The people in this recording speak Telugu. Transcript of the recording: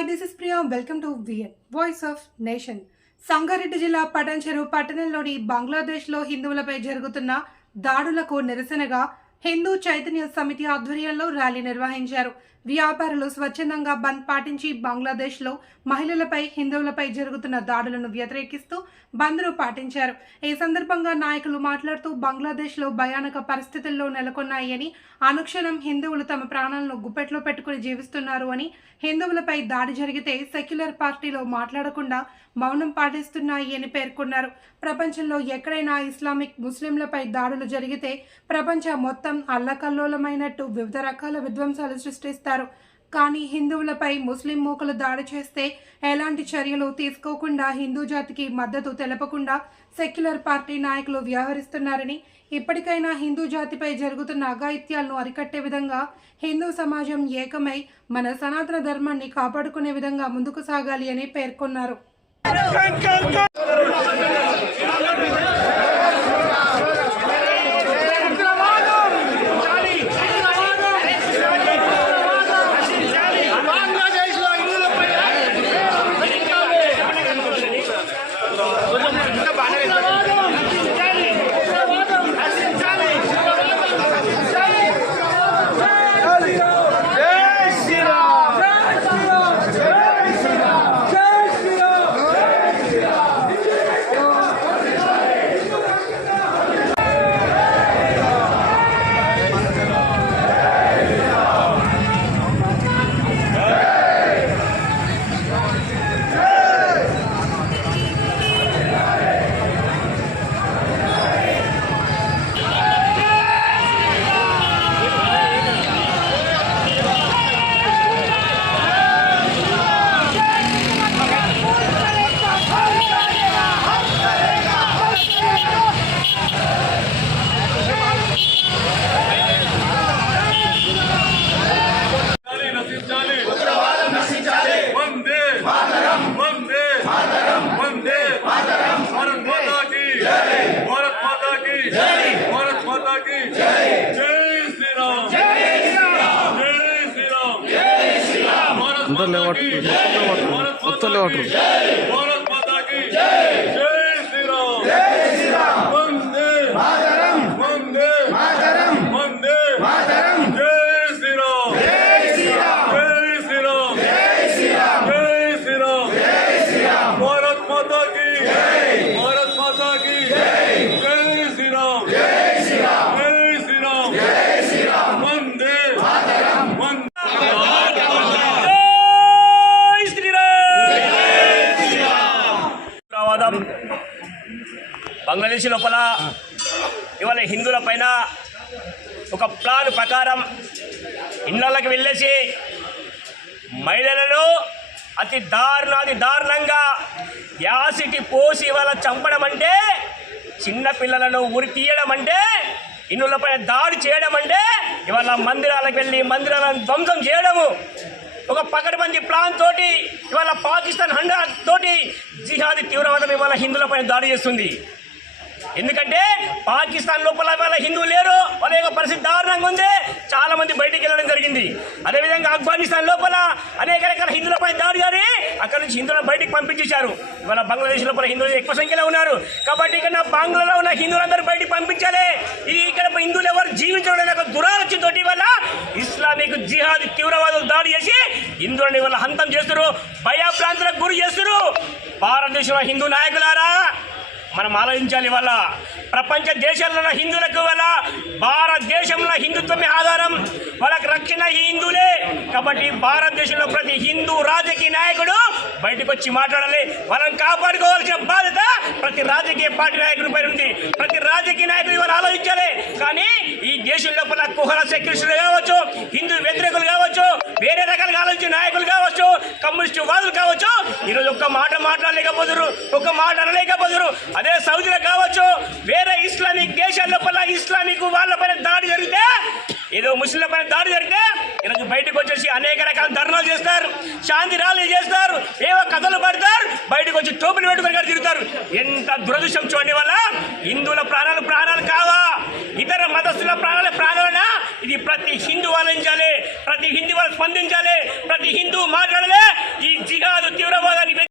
Welcome to VN voice of nation Sangareddy జిల్లా పటంచెరు పట్టణంలోని బంగ్లాదేశ్లో హిందువులపై జరుగుతున్న దాడులకు నిరసనగా హిందూ చైతన్య సమితి ఆధ్వర్యంలో ర్యాలీ నిర్వహించారు. వ్యాపారులు స్వచ్ఛందంగా బంద్ పాటించి బంగ్లాదేశ్లో మహిళలపై హిందువులపై జరుగుతున్న దాడులను వ్యతిరేకిస్తూ బంద్ను పాటించారు. ఈ సందర్భంగా నాయకులు మాట్లాడుతూ బంగ్లాదేశ్లో భయానక పరిస్థితుల్లో నెలకొన్నాయని అనుక్షణం హిందువులు తమ ప్రాణాలను గుప్పెట్లో పెట్టుకుని జీవిస్తున్నారు అని హిందువులపై దాడి జరిగితే సెక్యులర్ పార్టీలో మాట్లాడకుండా మౌనం పాటిస్తున్నాయి అని పేర్కొన్నారు. ప్రపంచంలో ఎక్కడైనా ఇస్లామిక్ ముస్లింలపై దాడులు జరిగితే ప్రపంచం మొత్తం అల్లకల్లోలమైనట్టు వివిధ రకాల విధ్వంసాలు సృష్టిస్తారు. కానీ హిందువులపై ముస్లిం మూకలు దాడి చేస్తే ఎలాంటి చర్యలు తీసుకోకుండా హిందూ జాతికి మద్దతు తెలపకుండా సెక్యులర్ పార్టీ నాయకులు వ్యవహరిస్తున్నారని ఇప్పటికైనా హిందూ జాతిపై జరుగుతున్న అఘాయిత్యాలను అరికట్టే విధంగా హిందూ సమాజం ఏకమై మన సనాతన ధర్మాన్ని కాపాడుకునే విధంగా ముందుకు సాగాలి అని పేర్కొన్నారు. अंदर लेआउट अंदर लेआउट బంగ్లాదేశ్ లోపల ఇవాళ హిందువుల పైన ఒక ప్లాన్ ప్రకారం ఇళ్ళకి వెళ్ళేసి మహిళలను అతి దారుణాది దారుణంగా యాసిటి పోసి ఇవాళ చంపడం అంటే చిన్న పిల్లలను ఉరి తీయడం అంటే ఇన్నులపైన దాడి చేయడం అంటే ఇవాళ మందిరాలకు వెళ్ళి మందిరాలను ధ్వంసం చేయడము. ఒక పకడ్బందీ ప్లాన్ తోటి ఇవాళ పాకిస్తాన్ హండా తోటి జిహాదీ తీవ్రవాదం ఇవాళ హిందువులపైన దాడి చేస్తుంది. ఎందుకంటే పాకిస్తాన్ లోపల ఇవాళ హిందువులు లేరు వాళ్ళ యొక్క పరిస్థితి దారుణంగా ఉంది. చాలా మంది బయటికి వెళ్ళడం జరిగింది. అదేవిధంగా ఆఫ్ఘనిస్తాన్ లోపల అనేక రకాల హిందువులపై దాడి జారి అక్కడ నుంచి హిందువులను బయటికి పంపించేశారు. ఇవాళ బంగ్లాదేశ్ లోపల హిందువులు ఎక్కువ సంఖ్యలో ఉన్నారు. కాబట్టి ఇక్కడ బంగ్లాలో ఉన్న హిందువులందరూ బయటికి పంపించాలి. ఇది ఇక్కడ హిందువులు ఎవరు జీవించడం దురాలోచనతోటి వల్ల ఇస్లామిక్ జిహాద్ తీవ్రవాదులు దాడి చేసి హిందువులను వాళ్ళ హంతం చేస్తారు భయభ్రాంతులకు గురి చేస్తారు. భారతదేశంలో హిందూ నాయకులారా మనం ఆలోచించాలి వల్ల ప్రపంచ దేశాల్లో ఉన్న హిందువులకు వల్ల భారతదేశంలో హిందుత్వమే ఆధారం. వాళ్ళకి రక్షణ ఈ హిందువులే. కాబట్టి భారతదేశంలో ప్రతి హిందూ రాజకీయ నాయకుడు బయటకు వచ్చి మాట్లాడాలి. వాళ్ళని కాపాడుకోవాల్సిన బాధ్యత ప్రతి రాజకీయ పార్టీ నాయకుడి పైన ఉంది. ప్రతి రాజకీయ నాయకుడు ఇవాళ దేశం లోపల కుహర సెక్యులరిస్టులు కావచ్చు హిందూ వ్యతిరేకులు కావచ్చు వేరే రకాల ఆలోచించే నాయకులు కావచ్చు కమ్యూనిస్టు వాదులు కావచ్చు ఈరోజు ఒక్క మాట మాట్లాడలేకపోదురు ఒక్క మాట అనలేకపోదురు. అదే సౌదీలో కావచ్చు వేరే ఇస్లామిక్ దేశాల లోపల ఇస్లామిక్ వాళ్ళపైన దాడి జరిగితే ఏదో ముస్లింల పైన దాడి జరిగితే ఈరోజు బయటకు వచ్చేసి అనేక రకాల ధర్నాలు చేస్తారు శాంతి ర్యాలీ చేస్తారు ఏవో కథలు పడతారు బయటకు వచ్చి టోపులు పెట్టుకొని ఇక్కడ తిరుగుతారు ఎంత దురదృష్టం చూడండి వల్ల హిందువుల ప్రాణాలు ప్రాణాలు కావా ఇతర మతస్థుల ప్రాణాలు ప్రాణాలనా ఇది ప్రతి హిందూ ఆలోచించాలి ప్రతి హిందూ వాళ్ళు స్పందించాలి ప్రతి హిందూ మాట్లాడాలి ఈ జిహాదు తీవ్రవాదాన్ని